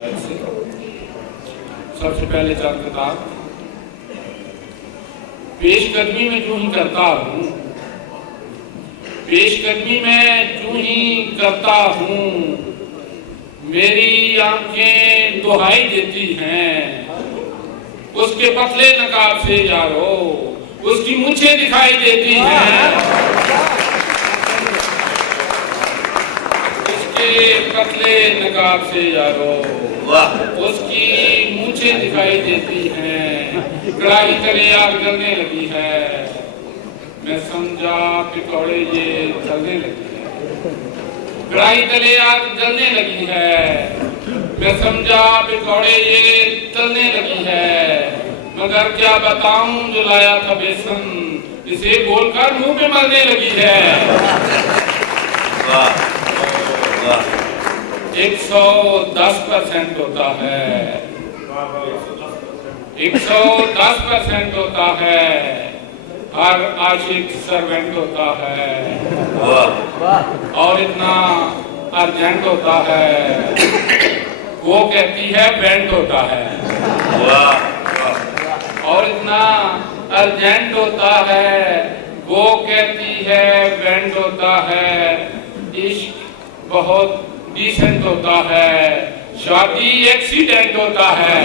सबसे पहले चंद किताब पेशकदमी में यूं ही करता हूँ, पेशकदमी में यूं ही करता हूँ, मेरी आंखें दुहाई देती हैं उसके पतले नकाब से यारो, उसकी मूंछें दिखाई देती हैं, उसके पतले नकाब से यारो, उसकी मूंछें दिखाई देती हैं, कड़ाही तले आग जलने लगी है, मैं समझा पिकौड़े ये जलने लगी है, कड़ाही तले आग जलने लगी है, मैं समझा पिकौड़े ये तलने लगी है, मगर क्या बताऊं जो लाया था बेसन, इसे बोलकर मुंह पे मरने लगी है। 110% होता है, 110% होता है, हर आशिक सर्वेंट होता है, और इतना अर्जेंट होता है, वो कहती है बैंड होता है, और इतना अर्जेंट होता है, वो कहती है बैंड होता है, इश्क बहुत डिसेंट होता है, शादी एक्सीडेंट होता है।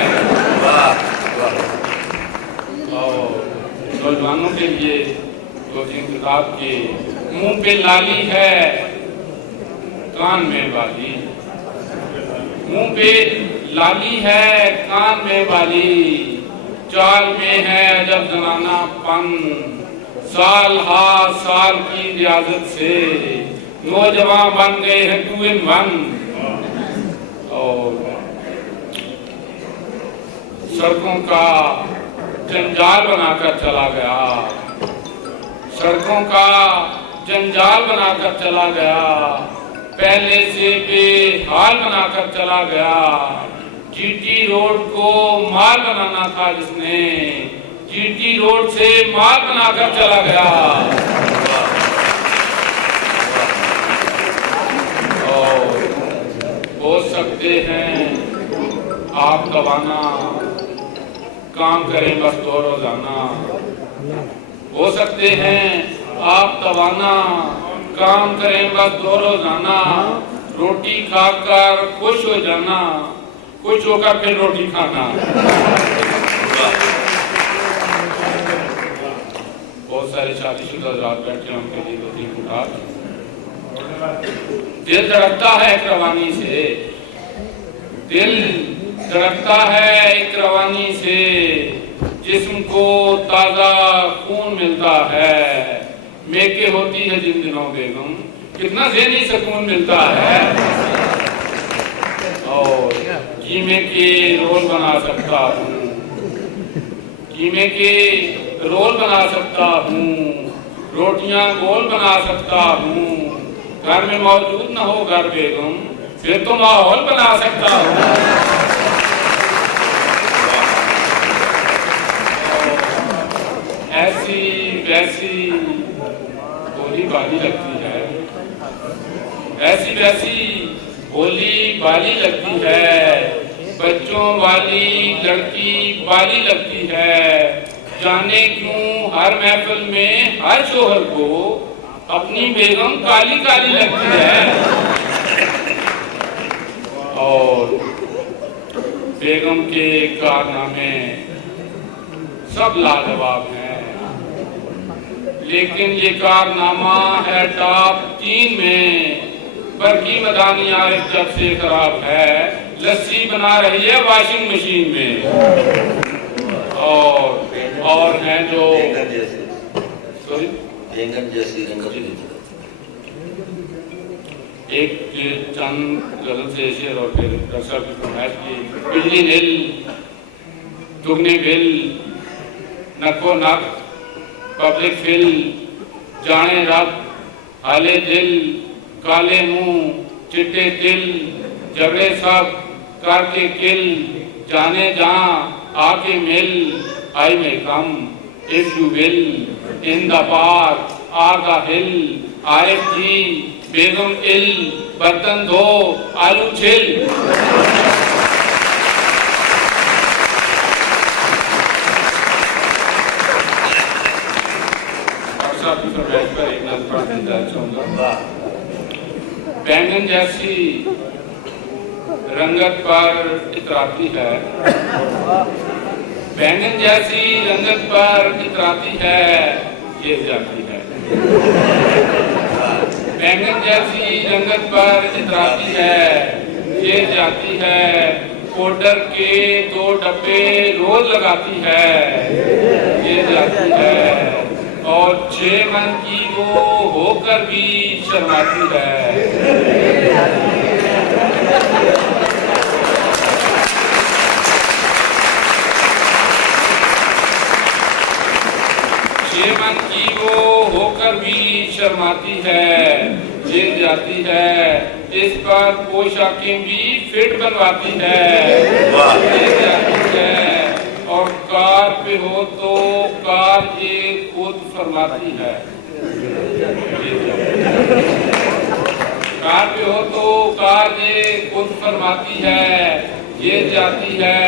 नौजवानों के लिए दो तीन किताब के मुंह पे लाली है कान में वाली, मुंह पे लाली है कान में वाली, चाल में है जब जनाना पन, साल हा साल की रियाजत से नौजवान बन गए हैं 2 in 1। और सड़कों का जंजाल बनाकर चला गया, सड़कों का जंजाल बनाकर चला गया, पहले से बेहाल बनाकर चला गया, जीटी रोड को माल बनाना था जिसने, जीटी रोड से माल बनाकर चला गया। हो सकते हैं आप दबाना, काम करें बस 2 रोजाना, हो सकते हैं आप दबाना, काम करें बस 2 रोजाना, रोटी खाकर खुश हो जाना, खुश होकर फिर रोटी खाना। बहुत सारे शादीशुदा हज़रात बैठे हैं, उनके लिए 2-3 किताब। दिल धड़कता है एक रवानी से, दिल धड़कता है एक रवानी से, जिस्म को ताजा खून मिलता है, मेके होती है जिन दिनों बेगम, कितना ज़हनी सुकून मिलता है, और कीमे के रोल बना सकता हूँ, कीमे के रोल बना सकता हूँ, रोटियां गोल बना सकता हूँ, घर में मौजूद न हो घर बेगम, फिर तो माहौल बना सकता हूँ। ऐसी वैसी भोली बाली लगती है, ऐसी वैसी भोली बाली लगती है, बच्चों वाली लड़की बाली लगती है, जाने क्यों हर महफिल में हर शोहर को अपनी बेगम काली काली लगती है, और बेगम के कारनामे सब लाजवाब हैं, लेकिन ये कारनामा है टॉप 3 में, बरकी मदानी आरिफ जब से खराब है, लस्सी बना रही है वॉशिंग मशीन में, और हैं जो एक चंद गजल से शेर और फिर दर्शक की फरमाइश की, बिजली नील दुगनी बिल, नको नक पब्लिक फिल, जाने रब हाले दिल, काले मुंह चिट्टे दिल, झगड़े सब करके किल, जाने जहां आके मिल, I may come if you will, in the park or the hill, Arif ji begum ill, बर्तन धो आलू छिल। इस पर एक नज़र पढ़ना चाहूँगा। बैंगन जैसी रंगत पर इतराती है, बैंगन जैसी रंगत पर इतराती है, ये जाती है। बैंगन जैसी रंगत पर इतराती है, ये जाती है। पाउडर के 2 डब्बे रोज लगाती है, ये जाती है। और 6 मन की वो होकर भी शर्माती है। 6 मन की वो होकर भी शर्माती है, ये जाती है। इस पर पोशाकें भी फिट बनवाती है, ये जाती है। और कार पे हो तो कार ये खुद फरमाती है, कार पे हो तो कार ये खुद फरमाती है, ये जाती है।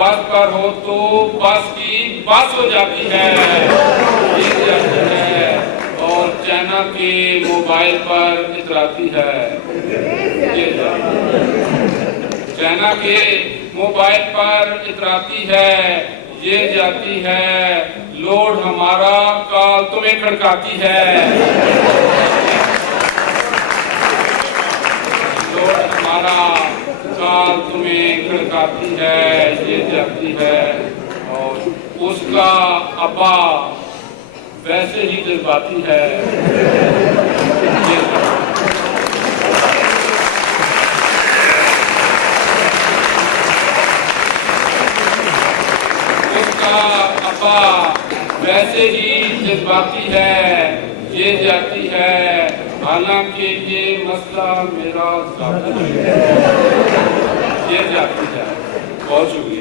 बस पर हो तो बस की बस हो जाती है, ये जाती है। और चाइना के मोबाइल पर इतराती है, ये जाती है। चाइना के मोबाइल पर इतराती है, ये जाती है। लोड हमारा कॉल तुम्हें खड़काती है, लोड हमारा कॉल तुम्हें खड़काती है, ये जाती है। और उसका अब्बा वैसे ही जज्बाती है, उसका अब्बा वैसे ही जज्बाती है, ये जाती है। हालांकि ये मसला मेरा ज़ाती है, ये जाती है। बहुत शुक्रिया।